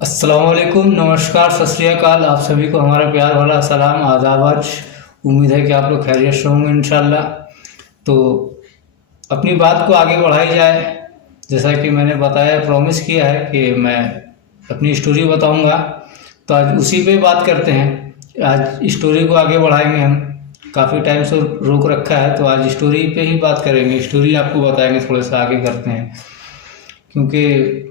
अस्सलाम वालेकुम, नमस्कार, सत श्री अकाल। आप सभी को हमारा प्यार वाला सलाम, आदाब। अर्ज उम्मीद है कि आप लोग खैरियत से होंगे इंशाल्लाह। तो अपनी बात को आगे बढ़ाई जाए। जैसा कि मैंने बताया, प्रॉमिस किया है कि मैं अपनी स्टोरी बताऊंगा, तो आज उसी पे बात करते हैं। आज स्टोरी को आगे बढ़ाएंगे हम। काफ़ी टाइम से रोक रखा है, तो आज स्टोरी पे ही बात करेंगे। स्टोरी आपको बताएंगे, थोड़ा सा आगे करते हैं क्योंकि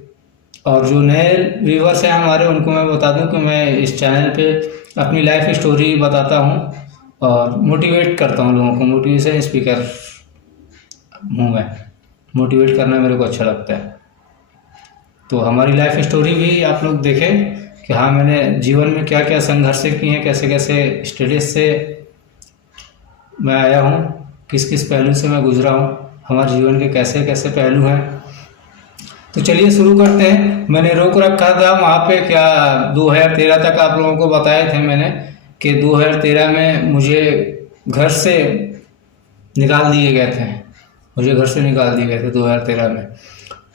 और जो नए व्यूवर्स हैं हमारे, उनको मैं बता दूं कि मैं इस चैनल पे अपनी लाइफ स्टोरी बताता हूं और मोटिवेट करता हूं लोगों को। मोटिवेशन स्पीकर हूं मैं। मोटिवेट करना मेरे को अच्छा लगता है। तो हमारी लाइफ स्टोरी भी आप लोग देखें कि हाँ, मैंने जीवन में क्या क्या संघर्ष किए हैं, कैसे कैसे स्टेजेस से मैं आया हूँ, किस किस पहलू से मैं गुजरा हूँ, हमारे जीवन के कैसे कैसे पहलू हैं। तो चलिए शुरू करते हैं। मैंने रोक रखा था वहाँ पे, क्या 2013 तक आप लोगों को बताए थे मैंने कि 2013 में मुझे घर से निकाल दिए गए थे। मुझे घर से निकाल दिए गए थे 2013 में।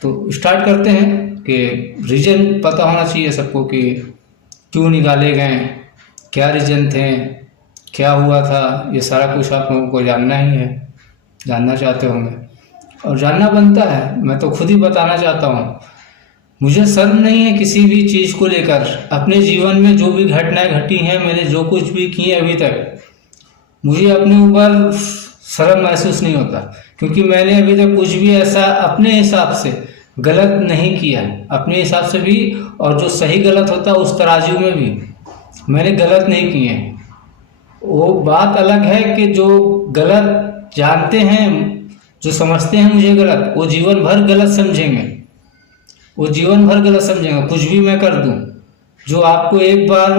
तो स्टार्ट करते हैं कि रीज़न पता होना चाहिए सबको कि क्यों निकाले गए, क्या रीज़न थे, क्या हुआ था। ये सारा कुछ आप लोगों को जानना ही है, जानना चाहते होंगे और जानना बनता है। मैं तो खुद ही बताना चाहता हूँ। मुझे शर्म नहीं है किसी भी चीज़ को लेकर। अपने जीवन में जो भी घटनाएं घटी हैं, मैंने जो कुछ भी किए अभी तक, मुझे अपने ऊपर शर्म महसूस नहीं होता, क्योंकि मैंने अभी तक कुछ भी ऐसा अपने हिसाब से गलत नहीं किया। अपने हिसाब से भी, और जो सही गलत होता है उस तराजू में भी मैंने गलत नहीं किए। वो बात अलग है कि जो गलत जानते हैं, जो समझते हैं मुझे गलत, वो जीवन भर गलत समझेंगे। वो जीवन भर गलत समझेंगे। कुछ भी मैं कर दूं, जो आपको एक बार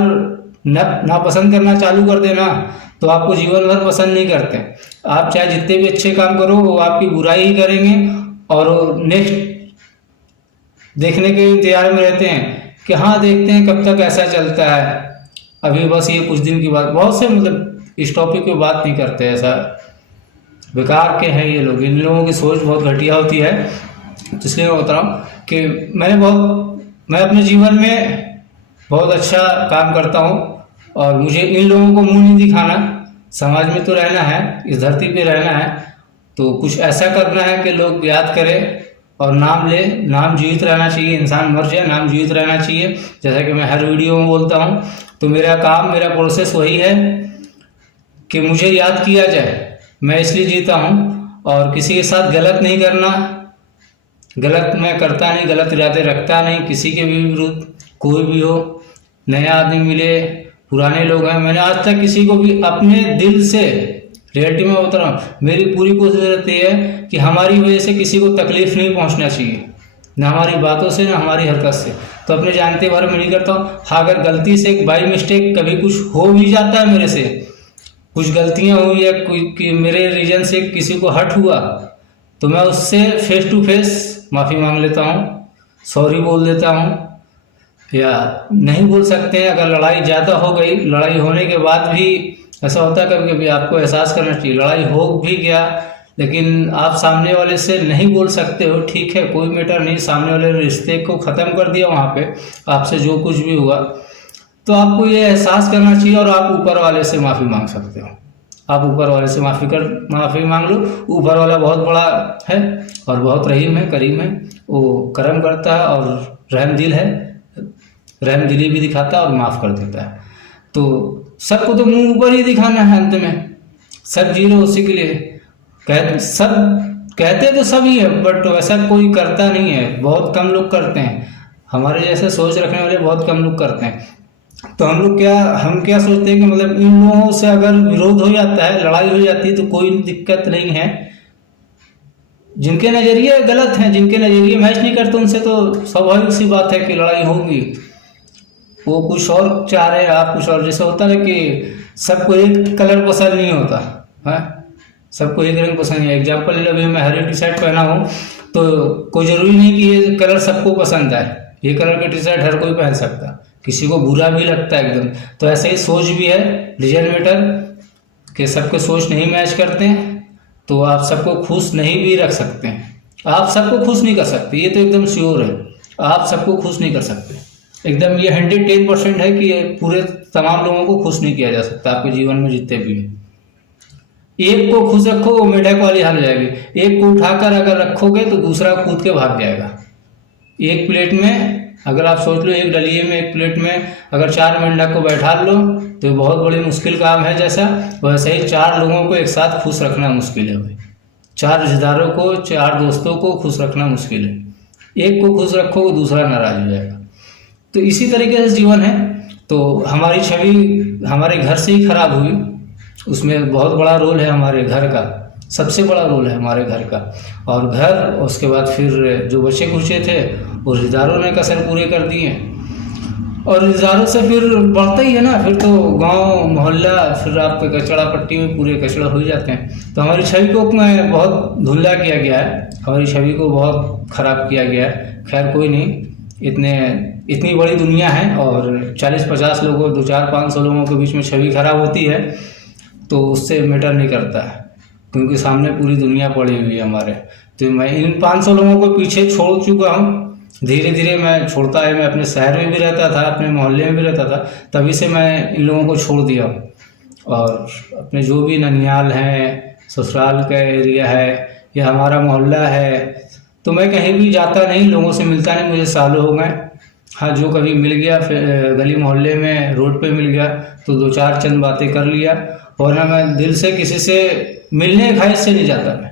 नापसंद करना चालू कर देना, तो आपको जीवन भर पसंद नहीं करते। आप चाहे जितने भी अच्छे काम करो, वो आपकी बुराई ही करेंगे और नेक्स्ट देखने के इंतजार में रहते हैं कि हाँ, देखते हैं कब तक ऐसा चलता है। अभी बस ये कुछ दिन की बात। बहुत से मतलब इस टॉपिक पे बात नहीं करते। ऐसा बेकार के हैं ये लोग। इन लोगों की सोच बहुत घटिया होती है। तो इसलिए मैं बता रहा हूँ कि मैं अपने जीवन में बहुत अच्छा काम करता हूँ और मुझे इन लोगों को मुंह नहीं दिखाना। समाज में तो रहना है, इस धरती पे रहना है, तो कुछ ऐसा करना है कि लोग याद करें और नाम ले। नाम जीवित रहना चाहिए। इंसान मर जाए, नाम जीवित रहना चाहिए। जैसा कि मैं हर वीडियो में बोलता हूँ, तो मेरा काम, मेरा प्रोसेस वही है कि मुझे याद किया जाए। मैं इसलिए जीता हूँ और किसी के साथ गलत नहीं करना। गलत मैं करता नहीं, गलत इरादे रखता नहीं किसी के भी विरुद्ध। कोई भी हो, नया आदमी मिले, पुराने लोग हैं, मैंने आज तक किसी को भी अपने दिल से, रियलिटी में बता रहा हूँ, मेरी पूरी कोशिश रहती है कि हमारी वजह से किसी को तकलीफ नहीं पहुँचना चाहिए, ना हमारी बातों से, ना हमारी हरकत से। तो अपने जानते भर में नहीं करता हूँ। हाँ, अगर गलती से बाई मिस्टेक कभी कुछ हो भी जाता है, मेरे से कुछ गलतियां हुई या कि मेरे रीजन से किसी को हर्ट हुआ, तो मैं उससे फेस टू फेस माफ़ी मांग लेता हूँ, सॉरी बोल देता हूँ। या नहीं बोल सकते हैं, अगर लड़ाई ज़्यादा हो गई, लड़ाई होने के बाद भी ऐसा होता है कभी कभी, आपको एहसास करना चाहिए लड़ाई हो भी गया, लेकिन आप सामने वाले से नहीं बोल सकते हो, ठीक है, कोई मैटर नहीं, सामने वाले रिश्ते को ख़त्म कर दिया वहाँ पे, आपसे जो कुछ भी हुआ, तो आपको ये एहसास करना चाहिए और आप ऊपर वाले से माफ़ी मांग सकते हो। आप ऊपर वाले से माफ़ी मांग लो। ऊपर वाला बहुत बड़ा है और बहुत रहीम है, करीम है। वो करम करता है और रहमदिल है, रहमदिली भी दिखाता है और माफ़ कर देता है। तो सबको तो मुंह ऊपर ही दिखाना है, अंत में सब जीरो उसी के लिए। सब कहते तो सब ही है, बट वैसा कोई करता नहीं है, बहुत कम लोग करते हैं। हमारे जैसे सोच रखने वाले बहुत कम लोग करते हैं। तो हम क्या सोचते हैं कि मतलब इन लोगों से अगर विरोध हो जाता है, लड़ाई हो जाती है, तो कोई दिक्कत नहीं है। जिनके नज़रिए गलत हैं, जिनके नज़रिए मैच नहीं करते, उनसे तो स्वाभाविक सी बात है कि लड़ाई होगी। वो कुछ और चाह रहे हैं, आप कुछ और। जैसे होता है कि सबको एक कलर पसंद नहीं होता है, सबको एक रंग पसंद नहीं है। एग्जाम्पल ले लो, अभी मैं हरे टी शर्ट पहना हूँ, तो कोई ज़रूरी नहीं कि ये कलर सबको पसंद आए। ये कलर की टी शर्ट हर कोई पहन सकता, किसी को बुरा भी लगता है एकदम। तो ऐसे ही सोच भी है, रीजन मैटर, कि सबके सोच नहीं मैच करते हैं, तो आप सबको खुश नहीं भी रख सकते हैं। आप सबको खुश नहीं कर सकते, ये तो एकदम श्योर है। आप सबको खुश नहीं कर सकते। एकदम ये 110% है कि ये पूरे तमाम लोगों को खुश नहीं किया जा सकता आपके जीवन में जितने भी हैं। एक को खुश रखो वो मेढक वाली हाल हो जाएगी, एक को उठाकर अगर रखोगे तो दूसरा कूद के भाग जाएगा। एक प्लेट में अगर आप सोच लो, एक डलिए में एक प्लेट में अगर 4 मेंढक को बैठा लो तो बहुत बड़ी मुश्किल काम है। जैसा वैसे ही 4 लोगों को एक साथ खुश रखना मुश्किल है भाई। 4 रिश्तेदारों को, 4 दोस्तों को खुश रखना मुश्किल है। एक को खुश रखोगे दूसरा नाराज हो जाएगा। तो इसी तरीके से जीवन है। तो हमारी छवि हमारे घर से ही खराब हुई, उसमें बहुत बड़ा रोल है हमारे घर का, सबसे बड़ा रोल है हमारे घर का। और घर, उसके बाद फिर जो बचे खुचे थे वो रिश्तेदारों ने कसर पूरे कर दिए, और रिश्तेदारों से फिर बढ़ता ही है ना, फिर तो गांव मोहल्ला, फिर आपके कचड़ा पट्टी में पूरे कचड़ा हो जाते हैं। तो हमारी छवि को बहुत धुंधला किया गया है, हमारी छवि को बहुत ख़राब किया गया है। खैर कोई नहीं, इतनी बड़ी दुनिया है और 40-50 लोगों, 200-500 लोगों के बीच में छवि खराब होती है तो उससे मैटर नहीं करता है, क्योंकि सामने पूरी दुनिया पड़ी हुई है हमारे। तो मैं इन 500 लोगों को पीछे छोड़ चुका हूँ। धीरे धीरे मैं छोड़ता है, मैं अपने शहर में भी रहता था, अपने मोहल्ले में भी रहता था, तभी से मैं इन लोगों को छोड़ दिया। और अपने जो भी ननियाल हैं, ससुराल का एरिया है या हमारा मोहल्ला है, तो मैं कहीं भी जाता नहीं, लोगों से मिलता नहीं, मुझे सालों हो गए। हाँ, जो कभी मिल गया फिर गली मोहल्ले में, रोड पे मिल गया तो 2-4 चंद बातें कर लिया, वरना मैं दिल से किसी से मिलने ख्वाहिश से नहीं जाता मैं।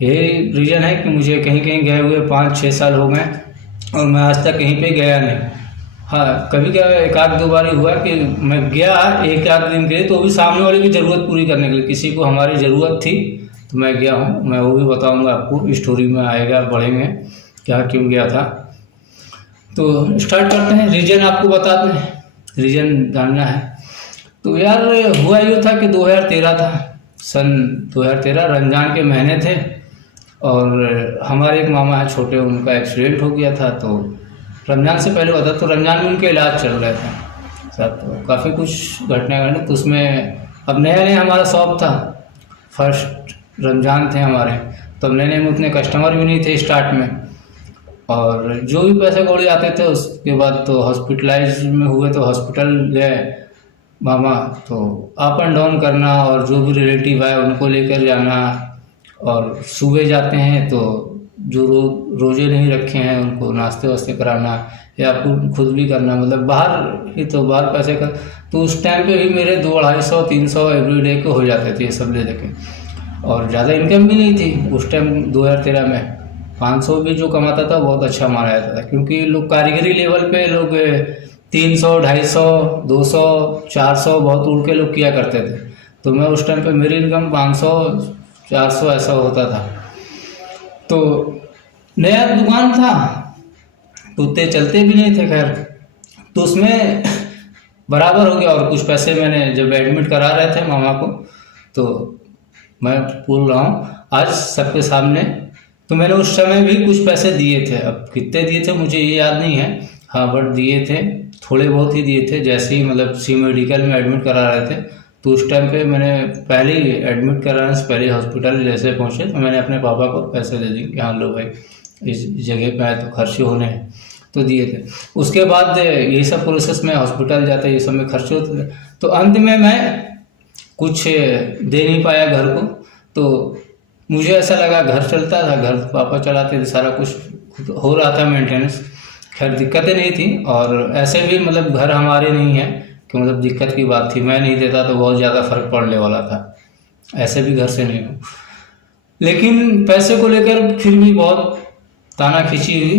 यही रीज़न है कि मुझे कहीं कहीं गए हुए 5-6 साल हो गए और मैं आज तक कहीं पे गया नहीं। हाँ, कभी क्या 1-2 बार ही हुआ कि मैं गया 1-8 दिन के लिए, तो भी सामने वाले की ज़रूरत पूरी करने के लिए, किसी को हमारी ज़रूरत थी तो मैं गया हूँ। मैं वो भी बताऊँगा आपको, स्टोरी में आएगा, बढ़ेंगे क्या क्यों गया था। तो स्टार्ट करते हैं, रीजन आपको बताते हैं, रीजन जानना है। तो यार हुआ यूँ था कि 2013 था, सन 2013 रमज़ान के महीने थे, और हमारे एक मामा है छोटे, उनका एक्सीडेंट हो गया था। तो रमज़ान से पहले हुआ था, तो रमज़ान में उनके इलाज चल रहे थे साथ, तो काफ़ी कुछ घटना घटी। तो उसमें अब नया नया हमारा शॉप था, फर्स्ट रमज़ान थे हमारे, तो अब नए में उतने कस्टमर भी नहीं थे स्टार्ट में, और जो भी पैसे कौड़ी आते थे उसके बाद तो हॉस्पिटलाइज में हुए, तो हॉस्पिटल गए मामा, तो अप एंड डाउन करना, और जो भी रिलेटिव आए उनको लेकर जाना, और सुबह जाते हैं तो जो रोजे नहीं रखे हैं उनको नाश्ते वास्ते कराना, या खुद भी करना, मतलब बाहर ही, तो बाहर पैसे का। तो उस टाइम पे भी मेरे 200-250-300 एवरी डे के हो जाते थे ये सब ले लेके, और ज़्यादा इनकम भी नहीं थी उस टाइम 2013 में। 500 भी जो कमाता था बहुत अच्छा माना जाता था, क्योंकि लोग कारीगरी लेवल पे लोग 300, 250, 200, 400 बहुत उड़ के लोग किया करते थे। तो मैं उस टाइम पे मेरी इनकम 500, 400 ऐसा होता था। तो नया दुकान था तो उतने चलते भी नहीं थे, खैर तो उसमें बराबर हो गया। और कुछ पैसे मैंने जब एडमिट करा रहे थे मामा को, तो मैं बोल रहा हूँ आज सबके सामने, तो मैंने उस समय भी कुछ पैसे दिए थे। अब कितने दिए थे मुझे ये याद नहीं है, हाँ बट दिए थे, थोड़े बहुत ही दिए थे। जैसे ही मतलब सी मेडिकल में एडमिट करा रहे थे, तो उस टाइम पे मैंने पहले ही एडमिट कराने से पहले हॉस्पिटल जैसे पहुँचे तो मैंने अपने पापा को पैसे दे दिए कि हाँ लो भाई इस जगह पे आए तो खर्चे होने हैं, तो दिए थे। उसके बाद यही सब प्रोसेस में हॉस्पिटल जाते ये सब में खर्चे होते थे। तो अंत में मैं कुछ दे नहीं पाया घर को, तो मुझे ऐसा लगा घर चलता था, घर पापा चलाते थे, सारा कुछ हो रहा था मेंटेनेंस, खैर दिक्कतें नहीं थी। और ऐसे भी मतलब घर हमारे नहीं है कि मतलब दिक्कत की बात थी, मैं नहीं देता तो बहुत ज़्यादा फर्क पड़ने वाला था, ऐसे भी घर से नहीं हूँ। लेकिन पैसे को लेकर फिर भी बहुत ताना खींची हुई,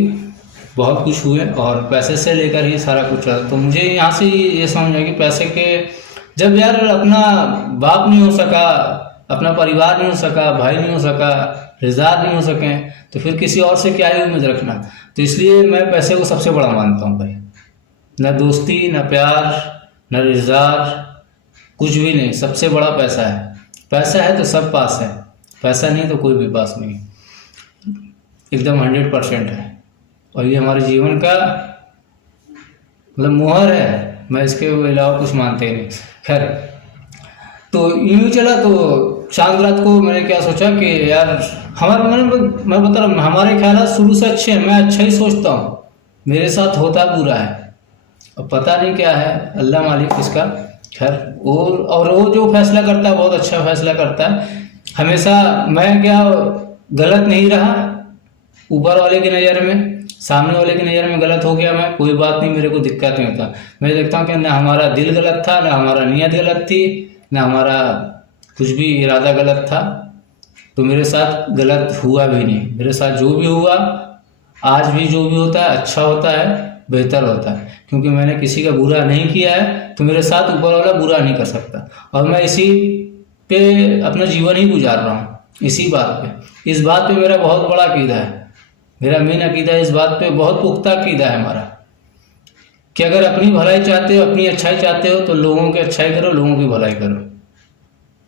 बहुत कुछ हुए, और पैसे से लेकर ही सारा कुछ रहा। तो मुझे यहाँ से ये समझ आया कि पैसे के, जब यार अपना बाप नहीं हो सका, अपना परिवार नहीं हो सका, भाई नहीं हो सका, रिश्तेदार नहीं हो सके, तो फिर किसी और से क्या ही उम्मीद रखना। तो इसलिए मैं पैसे को सबसे बड़ा मानता हूँ भाई, न दोस्ती, न प्यार, न रिश्तेदार, कुछ भी नहीं, सबसे बड़ा पैसा है। पैसा है तो सब पास है, पैसा नहीं तो कोई भी पास नहीं, एकदम 100% है। और ये हमारे जीवन का मतलब मुहर है, मैं इसके अलावा कुछ मानते ही नहीं। खैर तो यूँ चला, तो चांद रात को मैंने क्या सोचा कि यार मैं बता रहा हूँ, हमारे ख्याल शुरू से अच्छे हैं, मैं अच्छा ही सोचता हूँ, मेरे साथ होता बुरा है, अब पता नहीं क्या है, अल्लाह मालिक इसका। खैर और वो जो फैसला करता है बहुत अच्छा फैसला करता है हमेशा। मैं क्या गलत नहीं रहा ऊपर वाले की नज़र में, सामने वाले की नज़र में गलत हो गया मैं, कोई बात नहीं, मेरे को दिक्कत नहीं होता। मैं देखता हूँ कि ना हमारा दिल गलत था, ना हमारा नीयत गलत थी, ना हमारा कुछ भी इरादा गलत था, तो मेरे साथ गलत हुआ भी नहीं। मेरे साथ जो भी हुआ, आज भी जो भी होता है अच्छा होता है, बेहतर होता है, क्योंकि मैंने किसी का बुरा नहीं किया है, तो मेरे साथ ऊपर वाला बुरा नहीं कर सकता। और मैं इसी पे अपना जीवन ही गुजार रहा हूँ, इसी बात पे। इस बात पे मेरा बहुत बड़ा अकीदा है, मेरा मेन अकीदा इस बात पे, बहुत पुख्ता अकीदा है हमारा, कि अगर अपनी भलाई चाहते हो, अपनी अच्छाई चाहते हो, तो लोगों की अच्छाई करो, लोगों की भलाई करो।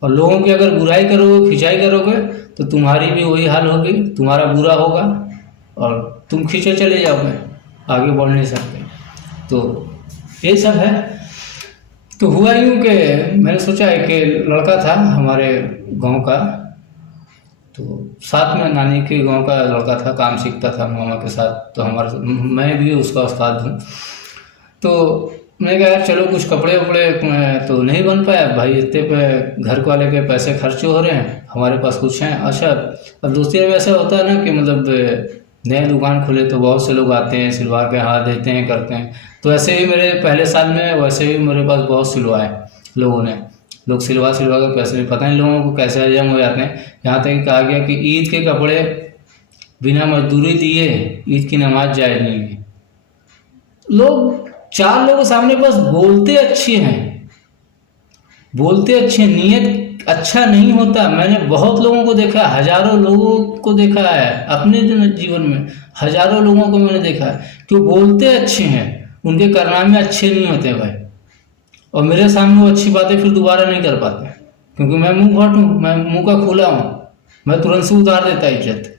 और लोगों की अगर बुराई करोगे, खिंचाई करोगे, तो तुम्हारी भी वही हाल होगी, तुम्हारा बुरा होगा और तुम खींचे चले जाओगे, आगे बढ़ नहीं सकते। तो ये सब है। तो हुआ यूँ कि मैंने सोचा है कि लड़का था हमारे गांव का, तो साथ में नानी के गांव का लड़का था, काम सीखता था मामा के साथ, तो हमारे मैं भी उसका उस्ताद हूँ। तो मैंने कहा यार चलो कुछ कपड़े वपड़े तो नहीं बन पाया भाई, इतने पे घर वाले के पैसे खर्च हो रहे हैं, हमारे पास कुछ हैं। अच्छा, अब दोस्ती में ऐसा होता है ना कि मतलब नए दुकान खुले तो बहुत से लोग आते हैं, सिलवा के हाथ देते हैं, करते हैं। तो ऐसे ही मेरे पहले साल में वैसे भी मेरे पास बहुत सिलवाए लोगों ने, लोग सिलवा कर पैसे, पता नहीं लोगों को कैसे हजम हो जाते हैं। यहाँ तक कहा गया कि ईद के कपड़े बिना मजदूरी दिए ईद की नमाज जायज़ नहीं है। लोग चार लोगों के सामने बस बोलते अच्छे हैं, बोलते अच्छे, नीयत अच्छा नहीं होता। मैंने बहुत लोगों को देखा, हजारों लोगों को देखा है अपने जीवन में, हजारों लोगों को मैंने देखा है कि वो बोलते अच्छे हैं, उनके कारनामे अच्छे नहीं होते भाई। और मेरे सामने वो अच्छी बातें फिर दोबारा नहीं कर पाते, क्योंकि मैं मुंह भट हूँ, मैं मुंह का खुला हूँ, मैं तुरंत से उतार देता इज्जत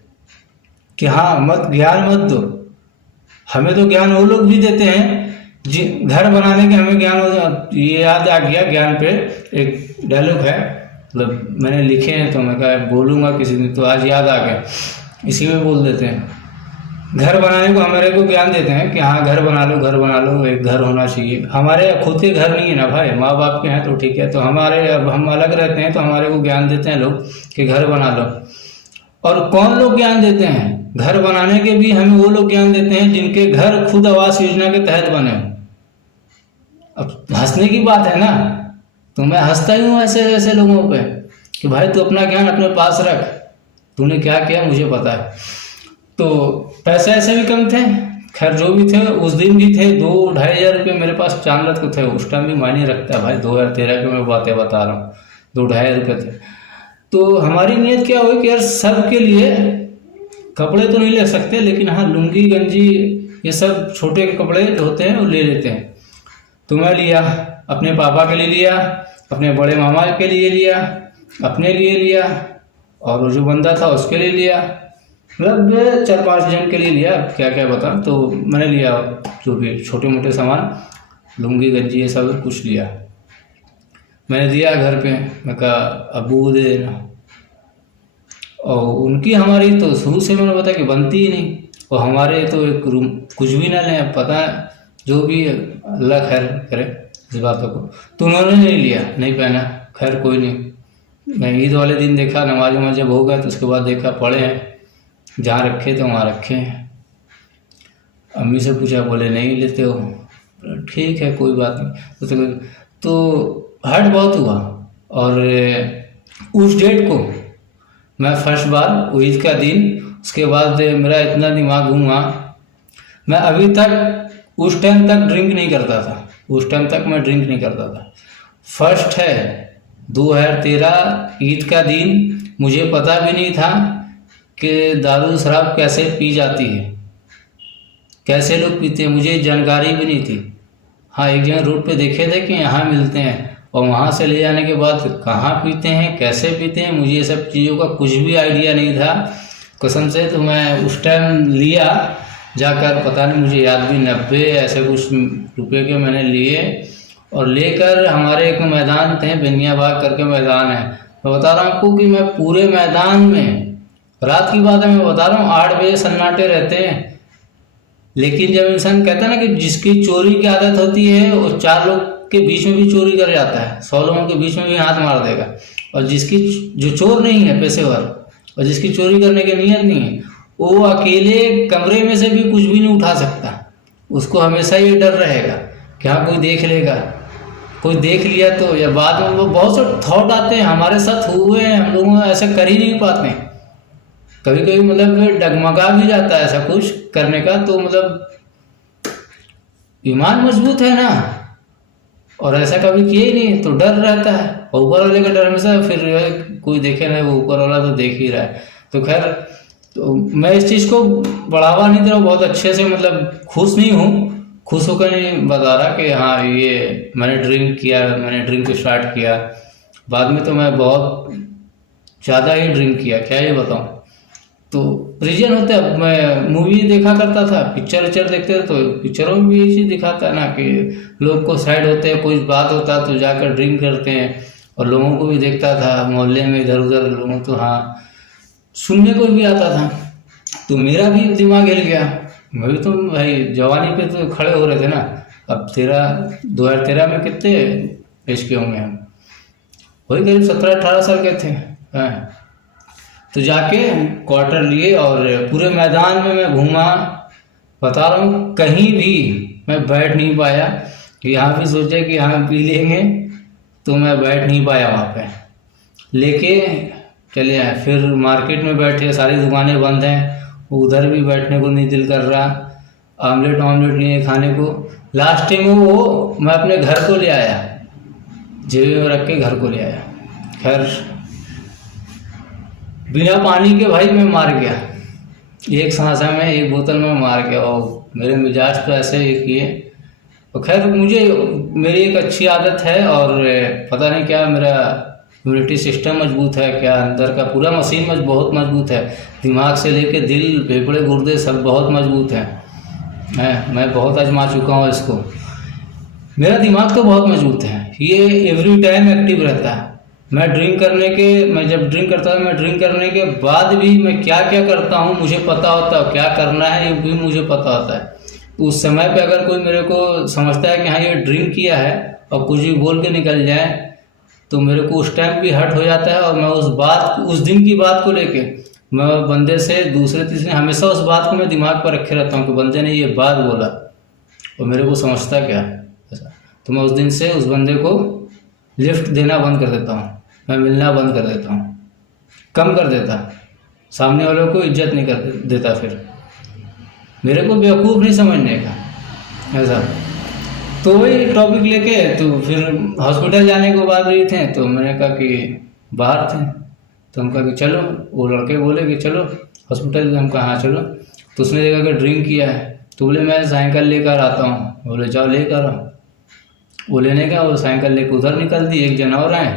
कि हाँ मत ज्ञान मत दो। हमें तो ज्ञान वो लोग भी देते हैं जी, घर बनाने के हमें ज्ञान। ये याद आ गया, ज्ञान पे एक डायलॉग है, मतलब मैंने लिखे हैं, तो मैं कहा बोलूँगा किसी दिन, तो आज याद आ गया, इसी में बोल देते हैं। घर बनाने को हमारे को ज्ञान देते हैं कि हाँ घर बना लो, घर बना लो, एक घर होना चाहिए। हमारे खुद के घर नहीं है ना भाई, माँ बाप के हैं तो ठीक है, तो हमारे अब हम अलग रहते हैं, तो हमारे को ज्ञान देते हैं लोग कि घर बना लो। और कौन लोग ज्ञान देते हैं घर बनाने के भी? हमें वो लोग ज्ञान देते हैं जिनके घर खुद आवास योजना के तहत बने हो। अब हंसने की बात है ना, तो मैं हंसता ही हूँ ऐसे ऐसे लोगों पे कि भाई तू अपना ज्ञान अपने पास रख, तूने क्या किया मुझे पता है। तो पैसे ऐसे भी कम थे, खैर जो भी थे उस दिन भी थे, 2-2.5 हज़ार रुपये मेरे पास चांदत को थे। उस टाइम भी मायने रखता है भाई, 2013 की मैं बातें बता रहा हूँ, 2-2.5 रुपये थे। तो हमारी नीयत क्या हुई कि यार सब के लिए कपड़े तो नहीं ले सकते, लेकिन हाँ लुंगी गंजी ये सब छोटे कपड़े जो होते हैं वो ले लेते हैं। तो मैं लिया, अपने पापा के लिए लिया, अपने बड़े मामा के लिए लिया, अपने लिए लिया, और वो जो बंदा था उसके लिए लिया, मतलब 4-5 जन के लिए लिया, क्या क्या बता। तो मैंने लिया जो भी छोटे मोटे सामान, लुंगी गंजी ये सब कुछ लिया। मैंने दिया घर पे, मैं कहा अबू को दे देना। और उनकी हमारी तो शुरू से मैंने बताया कि बनती ही नहीं, और हमारे तो एक रूम कुछ भी ना लें, पता है जो भी अल्लाह खैर करे इस बातों को। तो उन्होंने नहीं लिया, नहीं पहना, खैर कोई नहीं। मैं ईद वाले दिन देखा, नमाज वमाज जब हो गया तो उसके बाद देखा पड़े हैं, जहाँ रखे थे वहाँ रखे हैं। अम्मी से पूछा, बोले नहीं लेते हो, ठीक है कोई बात नहीं। तो हर्ट बहुत हुआ। और उस डेट को मैं फर्स्ट बार ईद का दिन, उसके बाद मेरा इतना दिमाग घूमा। मैं अभी तक उस टाइम तक ड्रिंक नहीं करता था, उस टाइम तक मैं ड्रिंक नहीं करता था। फर्स्ट है 2013 ईद का दिन, मुझे पता भी नहीं था कि दारू शराब कैसे पी जाती है, कैसे लोग पीते हैं, मुझे जानकारी भी नहीं थी। हाँ एक जगह रोड पे देखे थे कि यहाँ मिलते हैं, और वहाँ से ले जाने के बाद कहाँ पीते हैं, कैसे पीते हैं, मुझे ये सब चीज़ों का कुछ भी आइडिया नहीं था कसम से। तो मैं उस टाइम लिया जाकर, पता नहीं मुझे याद भी 90 ऐसे कुछ रुपए के मैंने लिए, और लेकर हमारे एक मैदान थे, बेनियाबाग करके मैदान है। मैं बता रहा हूँ आपको कि मैं पूरे मैदान में, रात की बात है मैं बता रहा हूँ, 8 बजे सन्नाटे रहते हैं, लेकिन जब इंसान कहता है ना कि जिसकी चोरी की आदत होती है वो 4 लोग के बीच में भी चोरी कर जाता है, 100 लोगों के बीच में भी हाथ मार देगा। और जिसकी जो चोर नहीं है पेशेवर, और जिसकी चोरी करने की नीयत नहीं है, वो अकेले कमरे में से भी कुछ भी नहीं उठा सकता। उसको हमेशा ये डर रहेगा कि हाँ कोई देख लेगा, कोई देख लिया तो, या बाद में वो बहुत से थॉट आते हैं, हमारे साथ हुए हैं, हम लोग ऐसा कर ही नहीं पाते। कभी कभी मतलब डगमगा भी जाता है ऐसा कुछ करने का, तो मतलब ईमान मजबूत है ना, और ऐसा कभी किए ही नहीं तो डर रहता है। और ऊपर वाले का डर हमेशा, फिर कोई देखे ना, वो ऊपर वाला तो देख ही रहा है। तो खैर, तो मैं इस चीज़ को बढ़ावा नहीं दे रहा हूँ, बहुत अच्छे से मतलब खुश नहीं हूँ, खुश होकर नहीं बता रहा कि हाँ ये मैंने ड्रिंक किया, मैंने ड्रिंक स्टार्ट किया। बाद में तो मैं बहुत ज़्यादा ही ड्रिंक किया, क्या ये बताऊँ। तो रीजन होता है, मैं मूवी देखा करता था, पिक्चर विक्चर देखते थे, तो पिक्चरों में भी ये चीज़ दिखाता है ना कि लोग को साइड होते हैं, कोई बात होता है तो जाकर ड्रिंक करते हैं। और लोगों को भी देखता था मोहल्ले में इधर उधर लोगों, तो हाँ सुनने को भी आता था। तो मेरा भी दिमाग हिल गया, मैं भी तो भाई जवानी पे तो खड़े हो रहे थे ना। अब 2013 में कितने एज के होंगे हम, वही करीब 17-18 साल के थे। हाँ, तो जाके क्वार्टर लिए और पूरे मैदान में मैं घूमा, बता रहा हूँ कहीं भी मैं बैठ नहीं पाया। यहाँ भी सोचे कि यहाँ पी लेंगे, तो मैं बैठ नहीं पाया वहाँ पे, लेके चले आए। फिर मार्केट में बैठे, सारी दुकानें बंद हैं, उधर भी बैठने को नहीं दिल कर रहा। ऑमलेट लिए खाने को, लास्ट टाइम वो मैं अपने घर को ले आया, जेब में रख के घर को ले आया। खैर बिना पानी के भाई मैं मार गया, एक सांसा में एक बोतल में मार गया, और मेरे मिजाज तो ऐसे ही किए। तो खैर मुझे, मेरी एक अच्छी आदत है, और पता नहीं क्या मेरा इम्यूनिटी सिस्टम मजबूत है क्या, अंदर का पूरा मशीन बहुत मजबूत है, दिमाग से लेके दिल, फेफड़े, गुर्दे सब बहुत मजबूत हैं। मैं बहुत आजमा चुका हूँ इसको, मेरा दिमाग तो बहुत मजबूत है, ये एवरी टाइम एक्टिव रहता है। मैं जब ड्रिंक करता था, मैं ड्रिंक करने के बाद भी मैं क्या क्या करता हूँ मुझे पता होता है, क्या करना है ये भी मुझे पता होता है। तो उस समय पे अगर कोई मेरे को समझता है कि हाँ ये ड्रिंक किया है और कुछ भी बोल के निकल जाए, तो मेरे को उस टाइम भी हर्ट हो जाता है। और मैं उस दिन की बात को लेके मैं बंदे से दूसरे तीसरे हमेशा उस बात को मैं दिमाग पर रखे रहता हूँ कि बंदे ने ये बात बोला और मेरे को समझता क्या ऐसा। तो मैं उस दिन से उस बंदे को लिफ्ट देना बंद कर देता हूँ, मैं मिलना बंद कर देता हूँ, कम कर देता, सामने वालों को इज्जत नहीं कर देता, फिर मेरे को बेवकूफ़ नहीं समझने का ऐसा। तो वही टॉपिक लेके तो फिर हॉस्पिटल जाने को बात रही थे, तो मैंने कहा कि बाहर थे, तो हम कहा कि चलो, वो लड़के बोले कि चलो हॉस्पिटल। हम कहा हाँ चलो। तो उसने देखा कि ड्रिंक किया है, तो बोले मैं साइकिल लेकर आता हूँ। बोले जाओ लेकर आओ। वो लेने का, वो साइकिल लेकर उधर निकल दी। एक जना और आए,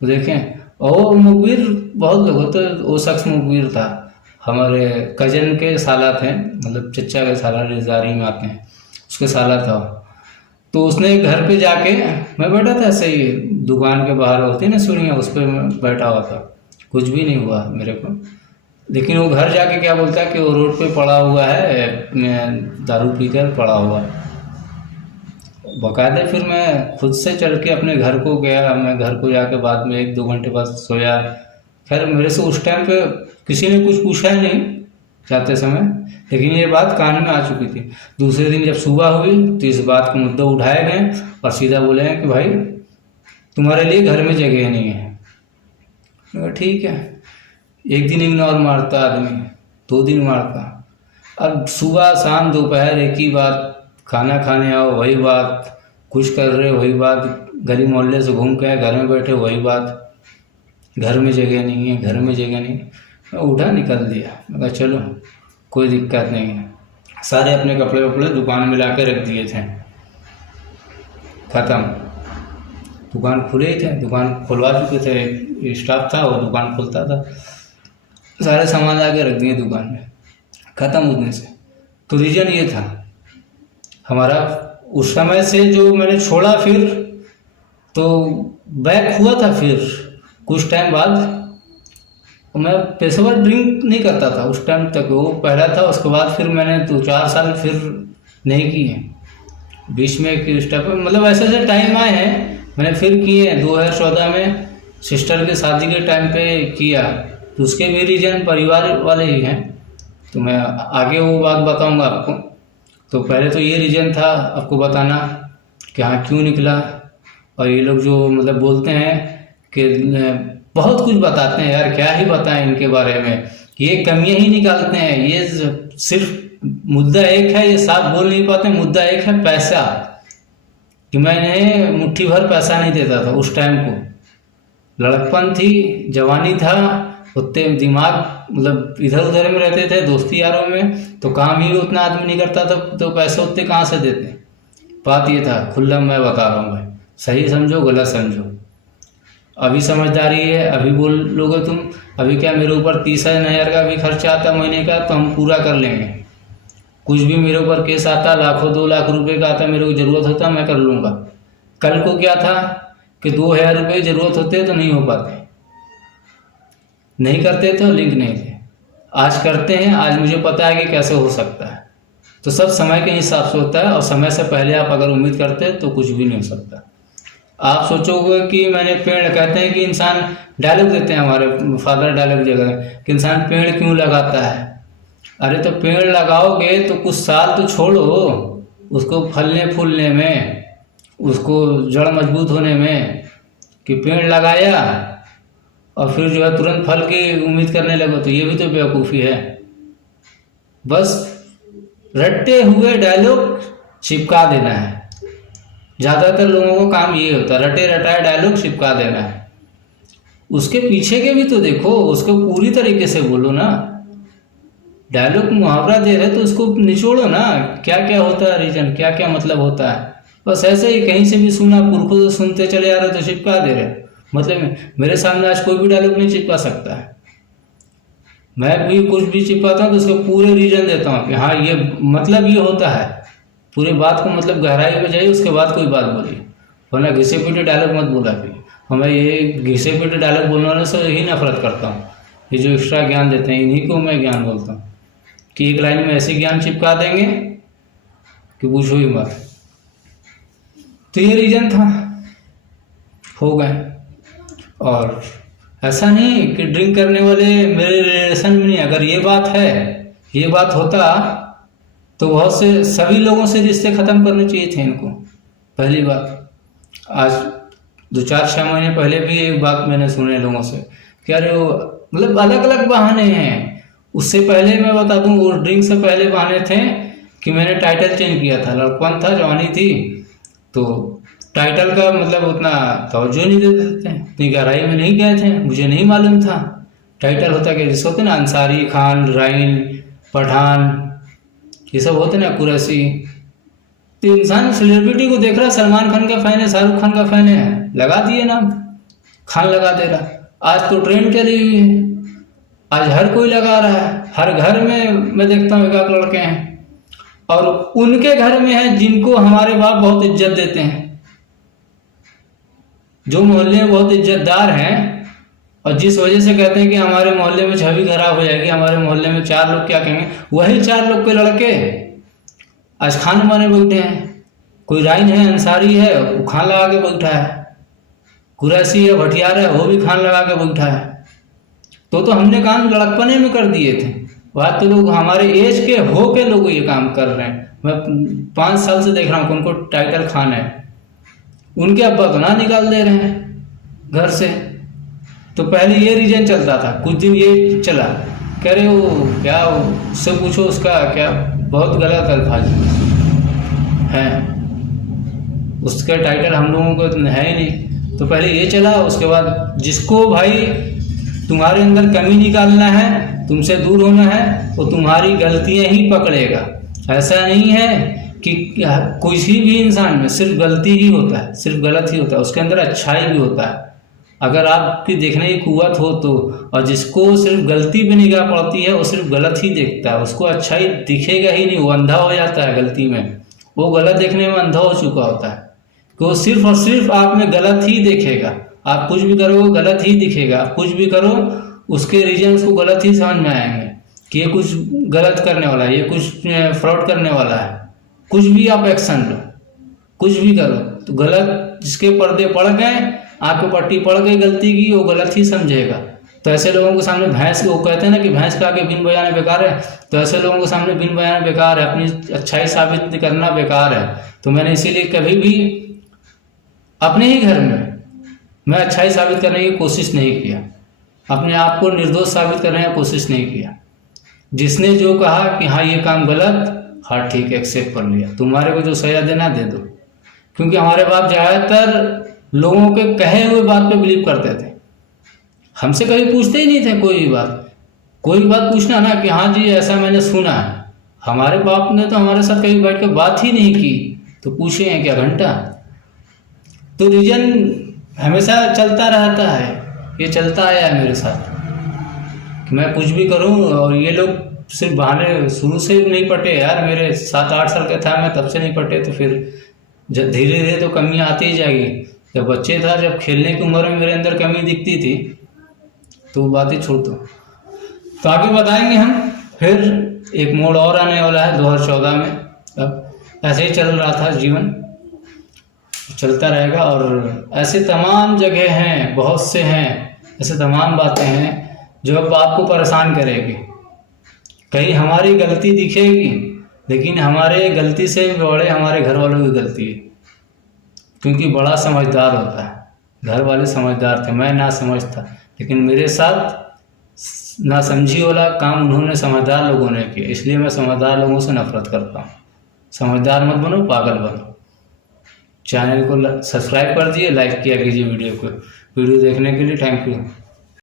तो देखें और मुखबिर बहुत लोग होते, वो शख्स मुखबिर था, हमारे कजन के साला थे, मतलब चचा के साला, रिश्तेदारी में आते हैं, उसके साला था। तो उसने घर पे जाके, मैं बैठा था ऐसे ही दुकान के बाहर होती ना सीढ़ियाँ, उस पर मैं बैठा हुआ था, कुछ भी नहीं हुआ मेरे को। लेकिन वो घर जाके क्या बोलता है कि वो रोड पे पड़ा हुआ है, दारू पीकर पड़ा हुआ। बाकायदा फिर मैं खुद से चल के अपने घर को गया। मैं घर को जाके बाद में 1-2 घंटे बाद सोया। खैर मेरे से उस टाइम पे किसी ने कुछ पूछा नहीं जाते समय, लेकिन ये बात कान में आ चुकी थी। दूसरे दिन जब सुबह हुई तो इस बात को मुद्दा उठाए गए और सीधा बोले हैं कि भाई तुम्हारे लिए घर में जगह नहीं है। ठीक है, एक दिन इग्नोर मारता आदमी, 2 दिन मारता, अब सुबह शाम दोपहर एक ही बात, खाना खाने आओ वही बात, कुछ कर रहे वही बात, गली मोहल्ले से घूम के आए घर में बैठे वही बात, घर में जगह नहीं है, घर में जगह नहीं। मैं उठा निकल दिया, मैं कहा चलो कोई दिक्कत नहीं है। सारे अपने कपड़े वपड़े दुकान में ला के रख दिए थे, ख़त्म। दुकान खुले ही थे, दुकान खुलवा चुके थे, स्टाफ था वो दुकान खुलता था, सारे सामान ला के रख दिए दुकान में, ख़त्म उस दिन से। तो रीज़न ये था हमारा उस समय से जो मैंने छोड़ा, फिर तो बैक हुआ था। फिर कुछ टाइम बाद मैं पेशेवर ड्रिंक नहीं करता था उस टाइम तक, वो पहला था। उसके बाद फिर मैंने 2-4 साल फिर नहीं किए, बीच में एक स्टेप मतलब ऐसे ऐसे टाइम आए हैं मैंने फिर किए। 2014 में सिस्टर की शादी के टाइम पे किया, तो उसके भी रीजन परिवार वाले ही हैं, तो मैं आगे वो बात बताऊंगा आपको। तो पहले तो ये रीजन था आपको बताना कि हाँ क्यों निकला। और ये लोग जो मतलब बोलते हैं कि बहुत कुछ बताते हैं यार, क्या ही बताएं इनके बारे में, ये कमियां ही निकालते हैं। ये सिर्फ मुद्दा एक है, ये साफ बोल नहीं पाते, मुद्दा एक है पैसा, कि मैं इन्हें मुट्ठी भर पैसा नहीं देता था उस टाइम को। लड़कपन थी, जवानी था, उतने दिमाग मतलब इधर उधर में रहते थे, दोस्ती यारों में, तो काम ही उतना आदमी नहीं करता था, तो पैसे उतने कहाँ से देते। बात ये था, खुल्ला मैं बता रहा हूँ भाई, सही समझो गलत समझो। अभी समझदारी है, अभी बोल लोगे तुम, अभी क्या मेरे ऊपर 30,000 का भी खर्चा आता महीने का तो हम पूरा कर लेंगे। कुछ भी मेरे ऊपर केस आता, लाखों 2 लाख रुपए का आता, मेरे को ज़रूरत होता मैं कर लूँगा। कल को क्या था कि 2,000 रुपये ज़रूरत होते तो नहीं हो पाते, नहीं करते तो लिंक नहीं थे। आज करते हैं, आज मुझे पता है कि कैसे हो सकता है। तो सब समय के हिसाब से होता है, और समय से पहले आप अगर उम्मीद करते हैं तो कुछ भी नहीं हो सकता। आप सोचोगे कि मैंने पेड़, कहते हैं कि इंसान, डायलॉग देते हैं हमारे फादर, डायलॉग जगह कि इंसान पेड़ क्यों लगाता है। अरे तो पेड़ लगाओगे तो कुछ साल तो छोड़ो उसको फलने फूलने में, उसको जड़ मजबूत होने में, कि पेड़ लगाया और फिर जो है तुरंत फल की उम्मीद करने लगो, तो ये भी तो बेवकूफ़ी है। बस रटे हुए डायलॉग चिपका देना है, ज़्यादातर लोगों को काम ये होता है, रटे रटाए डायलॉग चिपका देना है। उसके पीछे के भी तो देखो, उसको पूरी तरीके से बोलो ना। डायलॉग मुहावरा दे रहे तो उसको निचोड़ो ना, क्या क्या होता है रीजन, क्या क्या मतलब होता है। बस ऐसे ही कहीं से भी सुना, पुरखों से सुनते चले आ रहे तो चिपका दे रहे। मतलब मेरे सामने आज कोई भी डायलॉग नहीं चिपका सकता है, मैं भी कुछ भी चिपकाता हूँ तो उसको पूरे रीजन देता हूँ कि हाँ ये मतलब ये होता है, पूरे बात को मतलब गहराई में जाइए, उसके बाद कोई बात बोलिए, वरना घिसे पीटे डायलॉग मत बोला करिए। और मैं ये घिसे पीटे डायलॉग बोलने वाले से ही नफरत करता हूँ। ये जो एक्स्ट्रा ज्ञान देते हैं इन्हीं को मैं ज्ञान बोलता हूँ, कि एक लाइन में ऐसे ज्ञान चिपका देंगे कि पूछो ही मत। तो ये रीजन था, हो गए। और ऐसा नहीं कि ड्रिंक करने वाले मेरे रिलेशन में नहीं, अगर ये बात है, ये बात होता तो बहुत से सभी लोगों से रिश्ते ख़त्म करने चाहिए थे इनको। पहली बात, आज 2-4-6 महीने पहले भी एक बात मैंने सुने लोगों से कि अरे वो मतलब अलग अलग बहाने हैं। उससे पहले मैं बता दूं, वो ड्रिंक से पहले बहाने थे कि मैंने टाइटल चेंज किया था, लड़कपन था, जवानी थी, तो टाइटल का मतलब उतना तवज्जो नहीं देते थे, इतनी गहराई में नहीं गए थे, मुझे नहीं मालूम था टाइटल होता क्या। जैसे होते ना अंसारी, खान, राइन, पठान, ये सब होते ना, कुरैशी। तो इंसान सेलिब्रिटी को देख रहा, सलमान खान का फैन है, शाहरुख खान का फैन है, लगा दिए नाम, खान लगा दे रहा। आज तो ट्रेंड चली हुई है, आज हर कोई लगा रहा है, हर घर में मैं देखता हूँ 1-1 लड़के हैं, और उनके घर में है जिनको हमारे बाप बहुत इज्जत देते हैं, जो मोहल्ले में बहुत इज्जतदार हैं, और जिस वजह से कहते हैं कि हमारे मोहल्ले में छवि खराब हो जाएगी, हमारे मोहल्ले में 4 लोग क्या कहेंगे, वही 4 लोग के लड़के आज खान बने बैठे हैं। कोई राइन है, अंसारी है, वो खान लगा के बैठा है, कुरैशी है, भटियार है, वो भी खान लगा के बैठा है। तो हमने काम लड़कपने में कर दिए थे, बात तो लोग हमारे एज के हो के लोग ये काम कर रहे हैं। मैं 5 साल से देख रहा हूँ उनको टाइटल खान है, उनके अब्बा तो ना निकाल दे रहे हैं घर से। तो पहले ये रीजन चलता था, कुछ दिन ये चला, कह रहे वो क्या, उससे पूछो उसका क्या, बहुत गलत अल्फाज है, उसका टाइटल हम लोगों को है ही नहीं। तो पहले ये चला, उसके बाद जिसको भाई तुम्हारे अंदर कमी निकालना है, तुमसे दूर होना है, तो तुम्हारी गलतियां ही पकड़ेगा। ऐसा नहीं है कि किसी भी इंसान में सिर्फ गलती ही होता है, सिर्फ गलत ही होता है, उसके अंदर अच्छाई भी होता है। अगर आपकी देखने की कुव्वत हो तो, और जिसको सिर्फ गलती पे निगाह पड़ती है वो सिर्फ गलत ही देखता है, उसको अच्छाई दिखेगा ही नहीं, वो अंधा हो जाता है गलती में, वो गलत देखने में अंधा हो चुका होता है, कि वो सिर्फ और सिर्फ आप में गलत ही देखेगा। आप कुछ भी करो गलत ही दिखेगा, आप कुछ भी करो उसके रीजन उसको गलत ही समझ में आएंगे कि ये कुछ गलत करने वाला है, ये कुछ फ्रॉड करने वाला है। कुछ भी आप एक्शन लो, कुछ भी करो, तो गलत जिसके पर्दे पड़ गए, आपको पट्टी पड़ गई गलती की, वो गलत ही समझेगा। तो ऐसे लोगों के सामने भैंस, वो कहते हैं ना कि भैंस का आगे बिन बजाना बेकार है, तो ऐसे लोगों के सामने बिन बजाना बेकार है, अपनी अच्छाई साबित करना बेकार है। तो मैंने इसीलिए कभी भी अपने ही घर में मैं अच्छाई साबित करने की कोशिश नहीं किया, अपने आप को निर्दोष साबित करने की कोशिश नहीं किया। जिसने जो कहा कि हाँ ये काम गलत, हाँ ठीक है, एक्सेप्ट कर लिया, तुम्हारे को जो सजा देना दे दो। क्योंकि हमारे बाप ज़्यादातर लोगों के कहे हुए बात पे बिलीव करते थे, हमसे कभी पूछते ही नहीं थे कोई बात पूछना ना कि हाँ जी ऐसा मैंने सुना है। हमारे बाप ने तो हमारे साथ कभी बैठ के बात ही नहीं की, तो पूछे हैं क्या घंटा। तो रीजन हमेशा चलता रहता है, ये चलता आया है मेरे साथ कि मैं कुछ भी करूं, और ये लोग सिर्फ बहाने शुरू से नहीं पटे यार, मेरे 7-8 साल का था मैं तब से नहीं पटे, तो फिर जब धीरे धीरे तो कमियां आती ही जाएगी। जब बच्चे था, जब खेलने की उम्र में मेरे अंदर कमी दिखती थी, तो वो बातें छोड़ दो। तो आगे बताएंगे हम, फिर एक मोड़ और आने वाला है 2014 में। अब ऐसे ही चल रहा था जीवन, चलता रहेगा, और ऐसे तमाम जगह हैं, बहुत से हैं, ऐसे तमाम बातें हैं जो अब आपको परेशान करेगी। कहीं हमारी गलती दिखेगी, लेकिन हमारे गलती से बड़े हमारे घर वालों की गलती है, क्योंकि बड़ा समझदार होता है। घर वाले समझदार थे, मैं ना समझ था, लेकिन मेरे साथ ना समझी वाला काम उन्होंने समझदार लोगों ने किया, इसलिए मैं समझदार लोगों से नफरत करता हूँ। समझदार मत बनो, पागल बनो। चैनल को सब्सक्राइब कर दिए, लाइक किया कीजिए वीडियो को। वीडियो देखने के लिए थैंक यू।